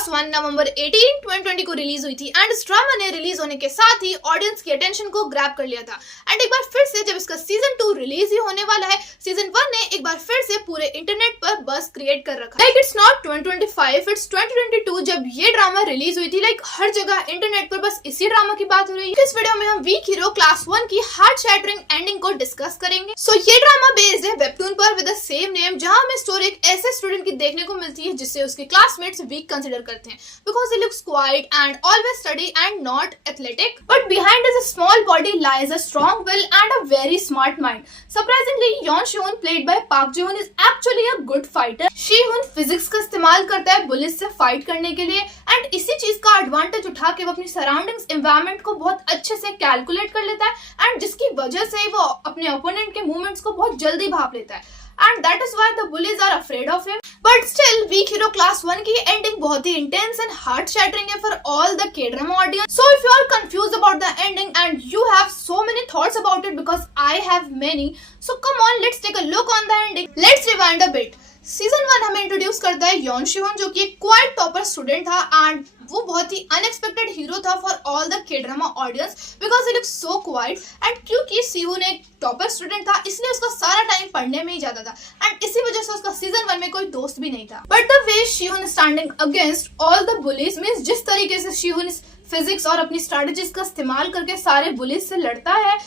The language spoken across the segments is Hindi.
क्लास 1 नवंबर 18, 2020 को रिलीज हुई थी एंड इस ड्रामा ने रिलीज होने के साथ ही ऑडियंस की अटेंशन को ग्रैब कर लिया था। एंड एक बार फिर से जब इसका सीजन 2 रिलीज ही होने वाला है, सीजन 1 ने एक बार फिर से पूरे इंटरनेट पर बस क्रिएट कर रखा है। लाइक इट्स नॉट 2025, इट्स 2022 जब ये ड्रामा रिलीज हुई थी। लाइक हर जगह इंटरनेट पर बस इसी ड्रामा की बात हो रही है। इस वीडियो में हम वीक हीरो क्लास 1 की हार्ट शैटरिंग एंडिंग को डिस्कस करेंगे। सो ये ड्रामा बेस्ड है वेबटून पर विद द सेम नेम, जहां हमें स्टोरी एक ऐसे स्टूडेंट की देखने को मिलती है जिससे उसके क्लासमेट्स वीक कंसीडर करते हैं because he looks quiet and always study and not athletic, but behind his small body lies a strong will and a very smart mind. Surprisingly, Yeon Shi-hoon played by Park Ji-hoon is actually a good fighter. Shi-hoon physics का इस्तेमाल करता है बुलिस से फाइट करने के लिए एंड इसी चीज का एडवांटेज उठा के वो अपनी सराउंडिंग्स एनवायरनमेंट को बहुत अच्छे से कैलकुलेट कर लेता है एंड जिसकी वजह से वो अपने ओपोनेंट के मूवमेंट्स को बहुत जल्दी भाप लेता है। And that is why the bullies are afraid of him. But still, Weak Hero Class 1 की ending बहुत ही intense and heart shattering है for all the K-drama audience. So if you are confused about the ending and you have so many thoughts about it because I have many, so come on, let's take a look on the ending. Let's rewind a bit. Season 1 हमें इंट्रोड्यूस करता है यॉन शी-होन जो कि एक क्वाइट टॉपर स्टूडेंट था एंड वो बहुत ही अनएक्सपेक्टेड हीरो था for all the K-drama audience because he looks so quiet and क्योंकि शी-होन एक टॉपर स्टूडेंट था इसलिए उसका सारा टाइम पढ़ने में ही जाता था एंड इसी वजह से उसका सीजन 1 में कोई दोस्त भी नहीं था। But the way Si-eun standing against all the bullies means जिस तरीके से शी-होन फिजिक्स और अपनी स्ट्रेटजीज का इस्तेमाल करके सारे बुलीज से लड़ता है,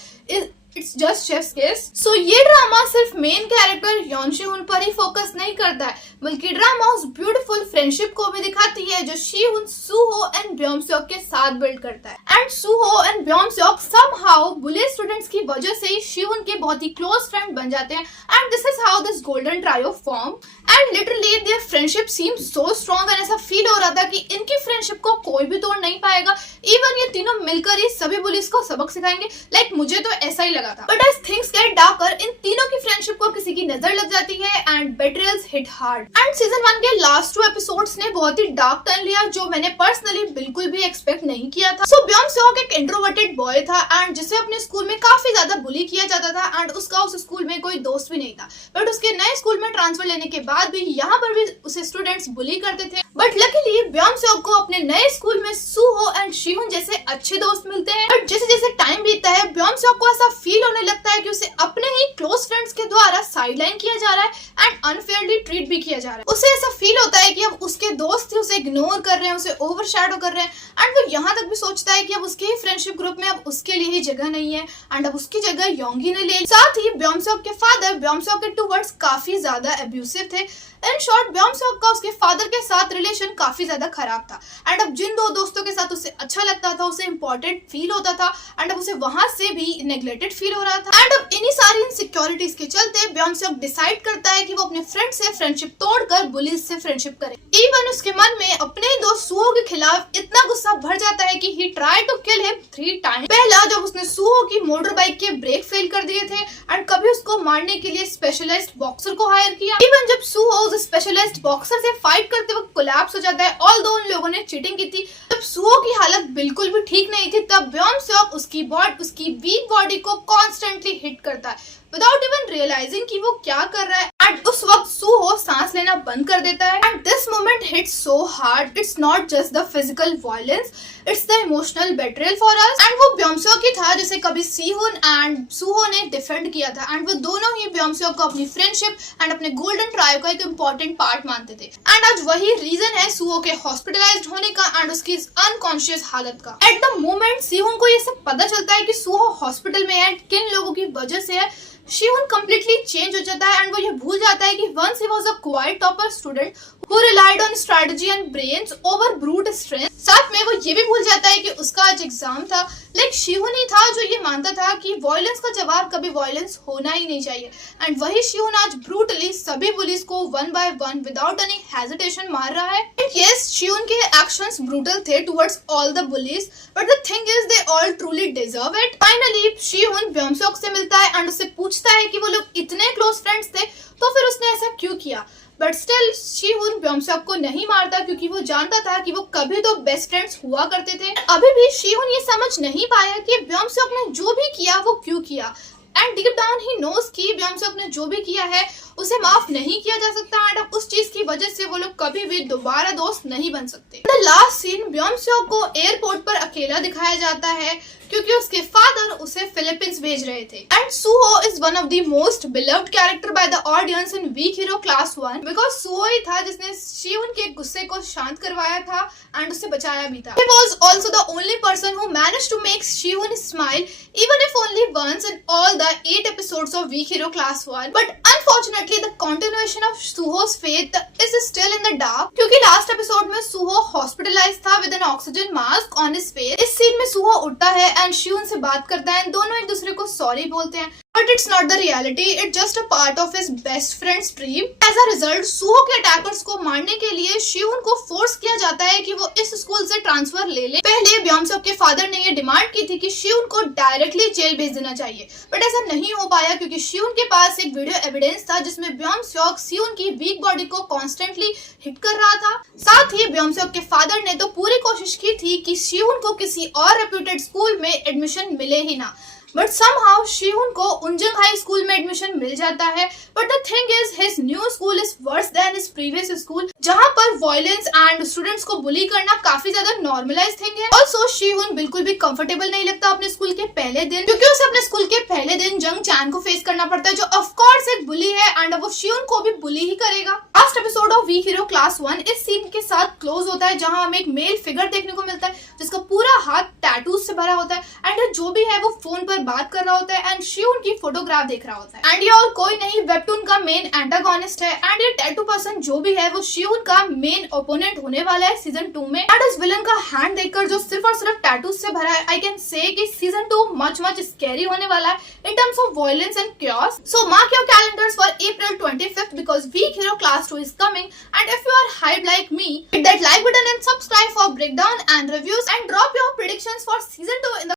इट्स जस्ट शेफ्स किस। सो ये ड्रामा सिर्फ मेन कैरेक्टर यॉन शी-होन पर ही फोकस नहीं करता है बल्कि ड्रामा उस ब्यूटीफुल फ्रेंडशिप को भी दिखाती है जो शी-होन सू-हो एंड ब्योम-सेok के साथ बिल्ड करता है। And Su-ho and Beom-seok somehow bully students की वजह से शी-होन के बहुत ही क्लोज फ्रेंड बन जाते हैं and this is how this golden trio form and literally their friendship seem so strong and ऐसा फील हो रहा था कि इनकी फ्रेंडशिप को कोई भी तोड़ नहीं पाएगा। इवन ये तीनों मिलकर ही सभी बुलीज को सबक सिखाएंगे। लाइक मुझे तो ऐसा ही लगा था। But as things get darker इन तीनों की फ्रेंडशिप को किसी की नजर लग जाती है and betrayals hit hard and season 1 के लास्ट 2 एपिसोड्स ने बहुत ही डार्क टर्न लिया जो मैंने पर्सनली बिल्कुल भी एक्सपेक्ट नहीं किया था। सो ब्योम-सेok एक इंट्रोवर्टेड बॉय था एंड जिसे अपने स्कूल में काफी ज्यादा बुली किया जाता था एंड उसका उस स्कूल में कोई दोस्त भी नहीं था। बट उसके नए स्कूल में ट्रांसफर लेने के बाद भी यहाँ पर भी उसे स्टूडेंट्स बुली करते थे। बट लकीली ब्योम-सेok को अपने नए स्कूल में सू-हो एंड शी-होन जैसे अच्छे दोस्त मिलते हैं। बट जैसे जैसे टाइम बीतता है ब्योम-सेok को ऐसा फील होने लगता है कि उसे अपने ही क्लोज फ्रेंड्स के द्वारा साइडलाइन किया जा रहा है एंड अनफेयरली ट्रीट भी किया जा रहा है। उसे ऐसा फील होता है कि अब उसके दोस्त ही उसे इग्नोर कर रहे हैं, उसे ओवरशैडो कर रहे हैं एंड वो यहाँ तक भी सोचता है कि अब उसके ही फ्रेंडशिप ग्रुप में अब उसके लिए ही जगह नहीं है एंड अब उसकी जगह योंगी ने ले ली। साथ ही ब्योम-सेok के फादर ब्योम-सेok के टूवर्ड्स काफी ज्यादा एब्यूसिव थे। इन शॉर्ट ब्योम-सेok का उसके फादर के साथ रिलेशन काफी ज्यादा खराब था एंड अब जिन दो दोस्तों के साथ उसे अच्छा लगता था, उसे इंपॉर्टेंट फील होता था एंड अब उसे वहां से भी नेग्लेक्टेड फील हो रहा था एंड अब इन्हीं सारी इनसिक्योरिटीज के चलते ब्योम-सेok डिसाइड करता है कि वो अपने फ्रेंड से फ्रेंडशिप तोड़कर बुलीज से फ्रेंडशिप करे। इवन उसके मन में अपने ही दोस्त सू-हो के खिलाफ इतना गुस्सा भर जाता है कि he try to kill him 3 times. पहला जब उसने सू-हो की मोटर बाइक के ब्रेक फेल कर दिए थे एंड कभी उसको मारने के लिए स्पेशलाइज्ड बॉक्सर को हायर किया। इवन जब सू-हो स्पेशलाइज्ड बॉक्सर से फाइट करते वक्त कोलैप्स हो जाता है ऑल्दो उन लोगों ने चीटिंग की थी। जब सू-हो की हालत बिल्कुल भी ठीक नहीं थी तब ब्योम-सेok उसकी वीक बॉडी को कॉन्स्टेंटली हिट करता है विदाउट इवन रियलाइजिंग कि वो क्या कर रहा है एंड उस वक्त सू-हो सांस लेना बंद कर देता है and this moment hits so hard. It's not just the physical violence, it's the emotional betrayal for us and वो ब्योम-सेok ही था जिसे कभी शी-होन एंड सू-हो ने डिफेंड किया था एंड वो दोनों ही ब्योम-सेok को अपनी फ्रेंडशिप एंड अपने गोल्डन ट्रायो का एक इम्पोर्टेंट पार्ट मानते थे एंड आज वही रीजन है सू-हो के हॉस्पिटलाइज्ड होने का एंड उसकी अनकॉन्शियस हालत का। एट द मोमेंट शी-होन को ये सब पता चलता है कि सू-हो हॉस्पिटल में है किन लोगों की वजह से है, शी-होन completely चेंज हो जाता है एंड वो ये भूल जाता है कि once he was a quiet topper student who relied on strategy and brains over brute strength। साथ में वो ये भी भूल जाता है कि उसका आज एग्जाम था। लाइक शी-होन ही था जो ये मानता था कि वॉयलेंस का जवाब कभी वॉयलेंस होना ही नहीं चाहिए एंड वही शी-होन आज ब्रूटली सभी बुलीज को 1 by 1 विदाउट एनी हेजिटेशन मार रहा है। एंड यस, शी-होन के एक्शंस ब्रूटल थे towards all the bullies but the thing is they all truly deserve it. Finally Si-eun Beom-seok से मिलता है एंड उससे पूछता है कि वो लोग इतने क्लोज फ्रेंड्स थे तो फिर उसने ऐसा क्यों किया। बट स्टिल शी-होन ब्योम-सेok को नहीं मारता क्योंकि वो जानता था कि वो कभी तो बेस्ट फ्रेंड्स हुआ करते थे। अभी भी शी-होन ये समझ नहीं पाया कि ब्योम-सेok ने जो भी किया वो क्यों किया and deep down he knows कि ब्योंसेओक ने जो भी किया है उसे माफ नहीं किया जा सकता एंड उस चीज की वजह से वो लोग कभी भी दोबारा दोस्त नहीं बन सकते। द लास्ट सीन ब्योंसेओक को एयरपोर्ट पर अकेला दिखाया जाता है क्योंकि उसके फादर उसे फिलीपींस भेज रहे थे। And Suho is one of the most beloved character by the audience in weak hero class 1 because Suho ही था जिसने शिवन के गुस्से को शांत करवाया था एंड उसे बचाया भी था। He was also the only person who managed to make Shihoon smile even if only once in all the 8 episodes of Weak Hero Class 1. But unfortunately the continuation of Suho's fate is still in the dark क्योंकि लास्ट एपिसोड में सुहो हॉस्पिटलाइज था with N oxygen mask on his face. इस सीन में सुहो उठता है एंड शियोन से बात करता है, दोनों एक दूसरे को सॉरी बोलते हैं but it's not the reality, it's just a part of his best friends dream. As a result Suho के अटैकर्स को मारने के लिए शियोन को फोर्स किया जाता है कि वो इस स्कूल से ट्रांसफर ले ले। पहले ब्योंसेओक के फादर ने ये डिमांड की थी कि शियोन को डायरेक्टली जेल भेज देना चाहिए बट ऐसा नहीं हो पाया क्योंकि शियोन के पास एक वीडियो एविडेंस था जिसमें ब्योंसेओक शियोन की वीक बॉडी को कॉन्स्टेंटली हिट कर रहा था। साथ ही ब्योंसेओक के फादर ने तो पूरी कोशिश की थी कि शियोन को किसी और रेप्यूटेड स्कूल में एडमिशन मिले ही ना बट समहाउ शिहोन को उंजंग हाई स्कूल में एडमिशन मिल जाता है। But the thing is his new school is worse than his previous school जहां पर वायलेंस एंड स्टूडेंट्स को बुली करना काफी ज्यादा नॉर्मलाइज थिंग है। ऑल्सो शिहोन बिल्कुल भी कंफर्टेबल नहीं लगता अपने स्कूल के पहले दिन क्योंकि उसे अपने स्कूल के पहले दिन जंग चैन को फेस करना पड़ता है जो ऑफ कोर्स एक बुली है एंड वो शिहोन को भी बुली ही करेगा। Last episode of weak hero class 1 इस सीन के साथ क्लोज होता है जहां हमें एक मेल फिगर देखने को मिलता है जिसका पूरा हाथ टैटूज से भरा होता है एंड जो भी है वो फोन पर बात कर रहा होता है एंड शियोन की फोटोग्राफ देख रहा होता है एंड ये और कोई नहीं वेबटून का मेन एंटागोनिस्ट है एंड ये टैटू पर्सन जो भी है वो शियोन का मेन ओपोनेंट होने वाला है सीजन 2 में। एंड इस विलन का हैंड देखकर जो सिर्फ और सिर्फ टैटूज से भरा है आई कैन से कि सीजन 2 मच स्कैरी होने वाला है in terms of violence and chaos. So mark your calendars for April 25th because Weak Hero Class 2 is coming and if you are hyped like me, hit that like button and subscribe for breakdown and reviews and drop your predictions for season 2 in the